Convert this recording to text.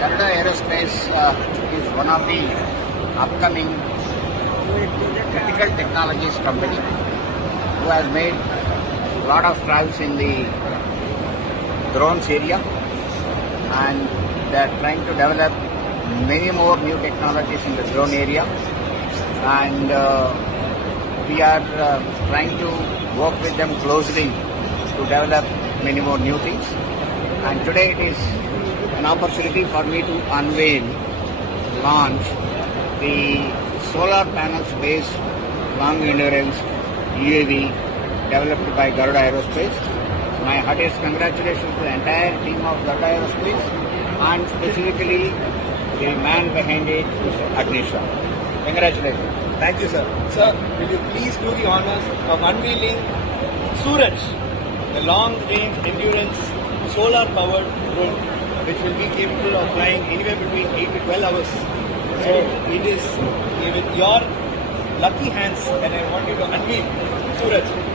Garuda Aerospace is one of the upcoming critical technologies company who has made a lot of strides in the drones area, and they are trying to develop many more new technologies in the drone area, and we are trying to work with them closely to develop many more new things. And today it is an opportunity for me to launch the solar panels based long endurance UAV developed by Garuda Aerospace. My heartiest congratulations to the entire team of Garuda Aerospace and specifically the man behind it, Mr. Agnisha. Congratulations. Thank you, sir. Sir, will you please do the honors of unveiling Suraj, the long-range endurance solar-powered drone, which will be capable of flying anywhere between 8 to 12 hours. So it is with your lucky hands that I want you to unveil Suraj.